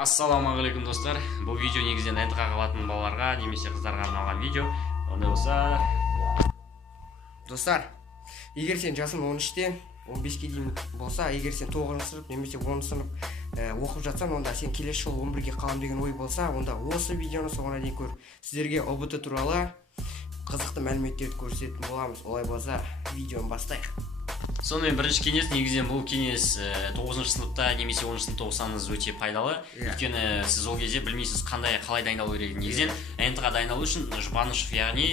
Ассалаумағалейкум достар. Бұл видео негізінен НТК қалатын балаларға немесе қыздарға арналған видео. Онда болса, достар, егер сен жасың 13-тен 15-ке дейін болса, егер сен 9 сынып немесе 10 сынып оқып жатсаң, онда сен келесі жыл 11-ге қалам деген ой болса, онда осы видеоны соңына дейін көр. Сіздерге ОБТ туралы қызықты мәліметтерді көрсететін боламыз. Олай болса, видеоны бастайық. сонымен бірінші кеңес, негізінен бұл кеңес 9 сыныпта немесе 10 сыныпта оқысаңыз өте пайдалы. Өйткені сіз ол кезде білмейсіз қалай дайындалу керек. Негізінен НТК дайындалу үшін Жұбанышев, яғни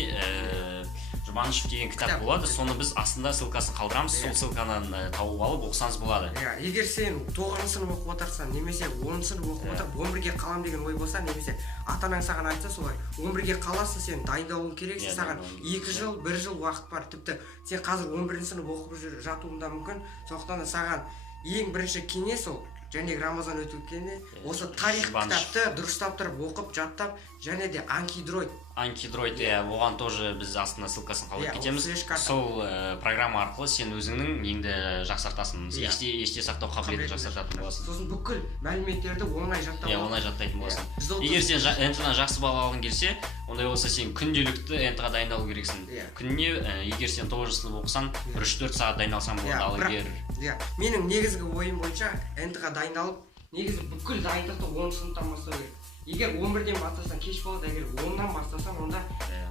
Жұбанышев деген кітап болады. Соны біз астында ссылкасын қалдырамыз. Сол ссылкадан тауып алып оқысаңыз болады. Егер сен 9 сынып оқып отырсаң, немесе 10 сынып оқып отырып 11-ге қалам деген ой болса, немесе ата-анаң саған айтса солай, 11-ге қаласың, сен дайындалуың керек, саған 2 жыл, 1 жыл уақыт бар. Тіпті сен қазір 11 сынып оқып жатуың да мүмкін. Сондықтан саған ең бірінші кеңес ол және Рамазан өткенде осы тарих кітапты дұрыстап тұрып оқып, жаттап, және де Анкидроид, оған тоже біз астына ссылкасын қалдырып кетеміз. Сол программа арқылы сен өзіңнің неңді жақсартасың, есте сақтау қабілетін жақсартатын боласың. Сосын бүкіл мәліметтерді оңай жаттайтын боласың. Егер сен НТК жақсы бал алғың келсе, ондай болса сен күнделікті НТК дайындалу керексің. Күніне, егер сен 9 сынып оқысаң, 3-4 сағат дайындалсаң болады. Менің негізгі ойым бойынша НТК дайындалып, негізі бүкіл дайындықты 10 сыныптан бастау керек. Егер 11-ден бастасаң кеш болады, егер 10-нан бастасаң, онда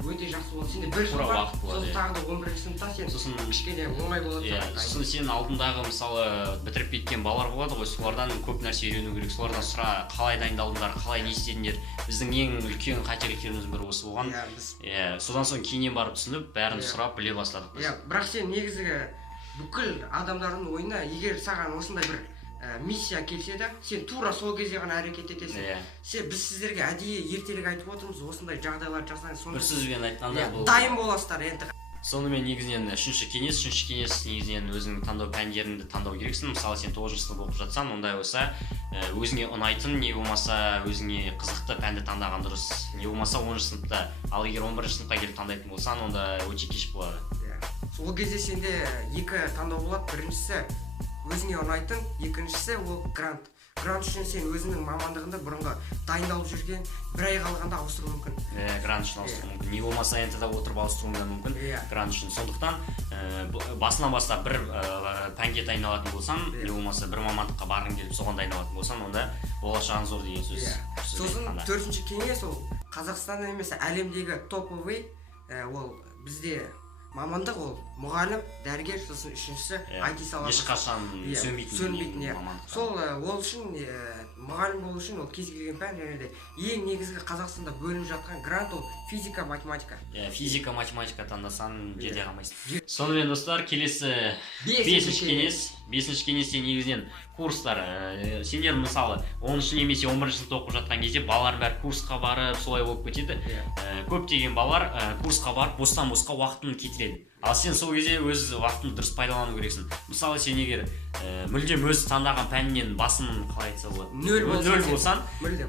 өте жақсы болады. Сенде бір жыл бар, сосын тағы да 11 сыныпта сен кішкене оңай болады. Сосын сен алдындағы мысалы бітіріп кеткен балалар болады ғой, солардан көп нәрсе үйрену керек. Солардан сұра, қалай дайындалдыңдар, қалай не істедіңдер. Біздің ең үлкен қателіктеріміз бірі осы болған. Содан соң кейіннен барып түсініп, бәрін сұрап біле бастадық. Бірақ сен негізгі бүкіл адамдардың ойына, егер саған осындай бір миссия келсе де, сен тура сол кезде ғана әрекет етесің. Біз сіздерге әдейі ертелік айтып отырмыз, осындай жағдайлар жасаңыз. Бір сөзбен айтқанда бұл дайын боласыздар енді. Сонымен негізінен үшінші кеңес негізінен өзіңнің таңдау пәндеріңді таңдау керексің. Мысалы сен 9 сынып оқып жатсаң, ондай болса өзіңе ұнайтын, не болмаса өзіңе қызықты пәнді таңдаған дұрыс. Не болмаса 10 сыныпта, ал егер 11 сыныпқа келіп таңдайтын болсаң, онда өте кеш болады. Сол кезде сенде екі таңдау болады. Біріншісі өзіңе ұнайтын, екіншісі ол грант. Грант үшін сен өзіңнің мамандығында бұрынғы дайындалып жүрген бір ай қалғанда ауыстыру мүмкін. Грант үшін ауыстыру мүмкін. Не болмаса НТК отырып ауыстыру мүмкін. Грант үшін. Сондықтан басынан бастап бір пәнге дайындалатын болсаң, не болмаса бір мамандыққа барғың келіп соған дайындалатын болсаң, онда болашағың зор деген сөз. Сосын төртінші кеңес ол Қазақстанда емес әлемдегі топовый, ол бізде мамандық ол мұғалім, дәрігер, сосын үшіншісі IT саласы. Ешқашан сөнбейтін мамандық. Сол ол үшін мұғалім болу үшін ол кез келген пән, және де ең негізгі Қазақстанда бөлініп жатқан грант ол физика, математика. Физика, математика таңдасаң жерде қалмайсың. Сонымен достар, келесі 5-ші кеңесте негізінен курстар. Сендер мысалы 10-шы немесе 11-ші сыныпта оқып жатқан кезде балалар бәрі курсқа барып, солай болып кетеді. Көптеген балалар курсқа барып, бостан-босқа уақытын кетіреді. Ал сен сол кезде өз уақытыңды дұрыс пайдалану керексің. Мысалы сен егер мүлдем өз таңдаған пәнінен басын қалай айтса болады, 0 болсаң,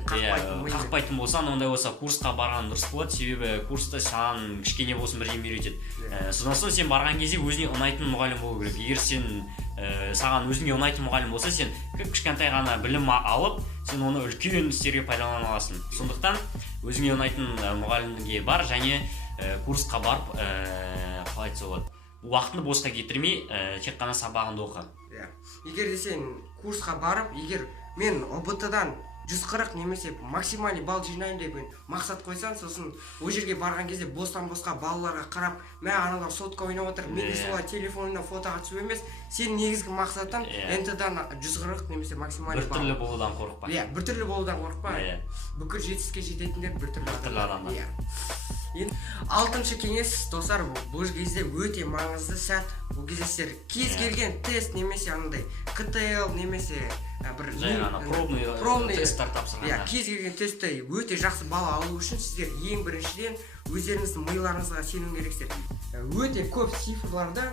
қақпайтын болсаң, ондай болса курсқа барған дұрыс болады. Себебі курста саған кішкене болсын бірдеңе үйретеді. Содан соң сен барған кезде өзіңе ұнайтын мұғалім болу керек. Егер сен саған өзіңе ұнайтын мұғалім болса, сен кішкентай ғана білім алып, сен оны үлкен істерге пайдалана аласың. Сондықтан өзіңе ұнайтын мұғалімге бар және курсқа барып, қалай айтса болады, уақытыңды босқа кетірмей, тек қана сабағыңды оқы. Егер де сен курсқа барып, егер мен ОБТ-дан 140 немесе максимальный балл жинайын деп мақсат қойсаң, сосын ол жерге барған кезде бостан-босқа балаларға қарап, мә аналар сотка ойнап отыр, мен солай телефонына фотоға түсіп емес, сен негізгі мақсаттан НТ-дан 140 немесе максимальный балл. Біртүрлі болудан қорықпа. Біртүрлі болудан қорықпа. Бүкіл жетістікке жететіндер біртүрлі адамдар. 6-шы кеңес, достар, бұл кезде өте маңызды сәт. Бұл кезде сіздер кез келген тест немесе андай КТЛ немесе бір пробный тесттер тапсырғанда, кез келген тестте өте жақсы балл алу үшін сіздер ең біріншіден өздеріңіздің миларыңызға сену керексіздер. Өте көп цифрларды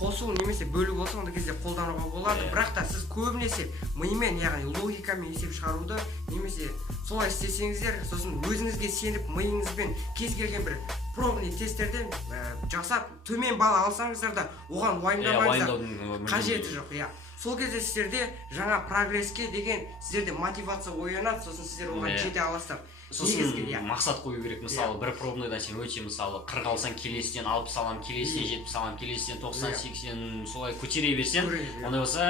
қосу немесе бөлу болса, онда кезде қолдануға болады. Бірақ та сіз көбінесе мимен, яғни логикамен есеп шығаруды немесе солай істесеңіздер, сосын өзіңізге сеніп миыңызбен кез келген бір пробный тесттерден жасап төмен балл алсаңыздар да оған уайымдамаңыздар. Қажеті жоқ. сол кезде сіздерде жаңа прогресске деген сіздерде мотивация оянады, сосын сіздер оған жете аласыздар. Сосын мақсат қою керек. Мысалы, бір пробныйдан сен өте, мысалы, 40 алсаң, келесіден 60 алам, келесіден 70 алам, келесіден 90-80 солай көтере берсең, ондай болса,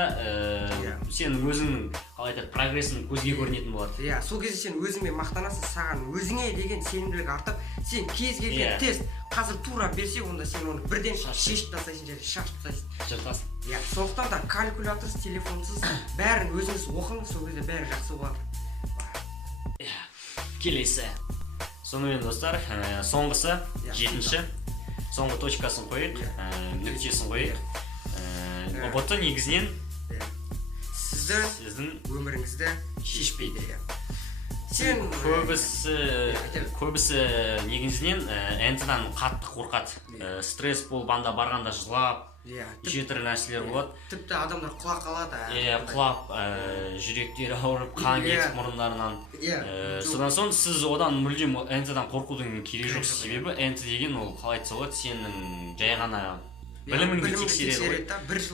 сен өзіңнің қалай айтады, прогрессің көзге көрінетін болады. Сол кезде сен өзіңмен мақтанасың, саған өзіңе деген сенімділік артып, сен кез келген тест қазір тура берсе, онда сен оны бірден шешіп тастайсың, және шашып тастайсың. Жыртасың. Сондықтан да калькуляторсыз, телефонсыз бәрін өзіңіз оқыңыз, сол кезде бәрі жақсы болады. Келесі. Сонымен достар, соңғысы, жетінші, соңғы точкасын қойық, нүктесін қойық. Ұбт негізінен сіздің өміріңізді шешпейді. Сен көбісі негізінен энтідан қатты қорқады. Стресс болып анда барғанда жылап, неше түрлі нәрселер болады. Тіпті адамдар құлап қалады. Құлап, жүректері ауырып, қан кетіп мұрындарынан. Содан соң сіз одан мүлдем энтідан қорқудың керек жоқ, себебі энті деген ол қалай айтса болады, сенің жай ғана біліміңді тексереді. 11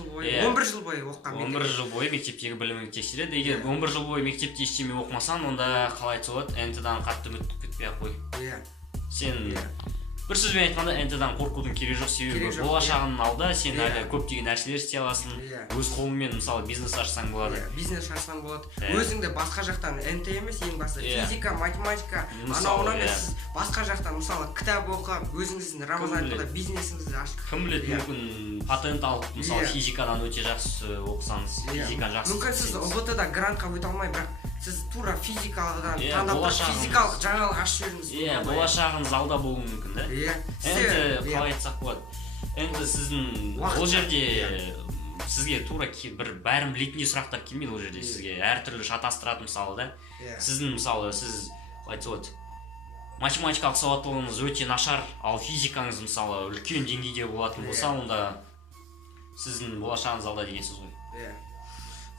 жыл бойы оқыған. 11 жыл бойы мектептегі біліміңді тексереді. Егер 11 жыл бойы мектепте ештеме оқымасаң, онда қалай айтса болады, энтідан қатты үміт күтпей-ақ қой. Сен бір сөзбен айтқанда энтідан қорқудың керек жоқ, себебі болашағының алда сен әлі көптеген нәрселер істей аласың. Өз қолыңмен мысалы бизнес ашсаң болады. Өзіңді басқа жақтан энті емес, ең басты физика, математика, анауына емес, басқа жақтан мысалы кітап оқып, өзіңіздің рамазанында бизнесіңізді ашып. Кім біледі, мүмкін патент алып, мысалы физикадан өте жақсы оқысаңыз, физиканы жақсы. Мүмкін сіз ұбт-да грантқа өте алмай, бірақ сіз тура физикалыдан таңдап физикалық жаңалық ашып жіберіңіз. Болашағыңыз алда болуы мүмкін, да? Енді қалай айтсақ болады. Енді сіздің ол жерде сізге тура бір бәрін білетіндей сұрақтар келмейді, ол жерде сізге әртүрлі шатастырады мысалы, да? Сіздің мысалы, сіз қалай айтса болады, математикалық сауаттылығыңыз өте нашар, ал физикаңыз мысалы үлкен деңгейде болатын болса, онда сіздің болашағыңыз алда деген сөз ғой.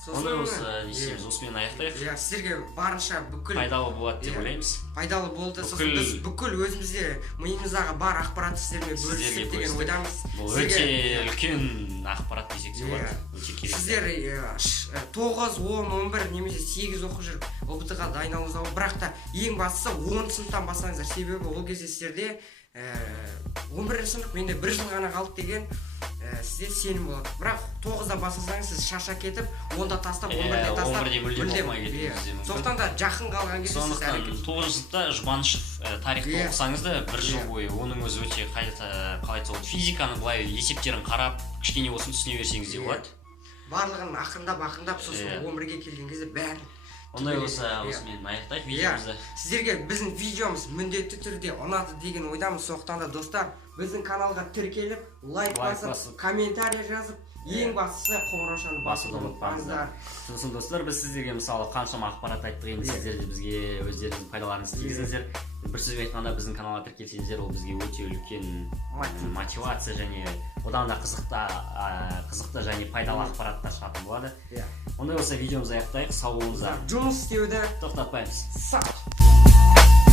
Онда осы несеміз, осымен аяқтайық. Сіздерге барынша бүкіл пайдалы болады деп ойлаймыз. Пайдалы болды. Сосын біз бүкіл өзімізде миымыздағы бар ақпаратты сіздермен бөлістік деген ойдамыз. Бұл өте үлкен ақпарат десек те болады. Өте керек. Сіздер 9, 10, 11 немесе 8 оқып жүріп ұбт-ға дайындалыңыздар. Бірақ та ең бастысы 10 сыныптан бастаңыздар. Себебі ол кезде сіздерде 11 сынып менде 1 жыл ғана қалды деген сізде сенім болады. Бірақ 9-да бастасаңыз сіз шаша кетіп, 10-да тастап, 11-де тастап, 11-де мүлдем болмай кетуіңіз. Сондықтан да жақын қалған кезде сіз әрекет. 9 сыныпта Жұбанышев тарихты оқысаңыз да 1 жыл бойы оның өзі өте қалай айтса болады, физиканы былай есептерін қарап, кішкене болсын түсіне берсеңіз де болады. Барлығын ақырындап, сосын 11-ге келген кезде бәрін. Ондай болса, осымен аяқтайық видеомызды. Сіздерге біздің видеомыз міндетті түрде ұнады деген ойдамыз. Сондықтан да достар, біздің каналға тіркеліп, лайк басып, комментарий жазып, ең бастысы қоңыраушаны басуды ұмытпаңыздар. Сосын достар, біз сіздерге мысалы қаншама ақпарат айттық, енді сіздер де бізге өздеріңіздің пайдаларыңызды тигізіңіздер. Бір сөзбен айтқанда біздің каналға тіркелсеңіздер, ол бізге өте үлкен мотивация және одан да қызықты және пайдалы ақпараттар шығатын болады. Ондай болса видеомызды аяқтайық, сау болыңыздар. Жұмыс істеуді тоқтатпаймыз. Сау.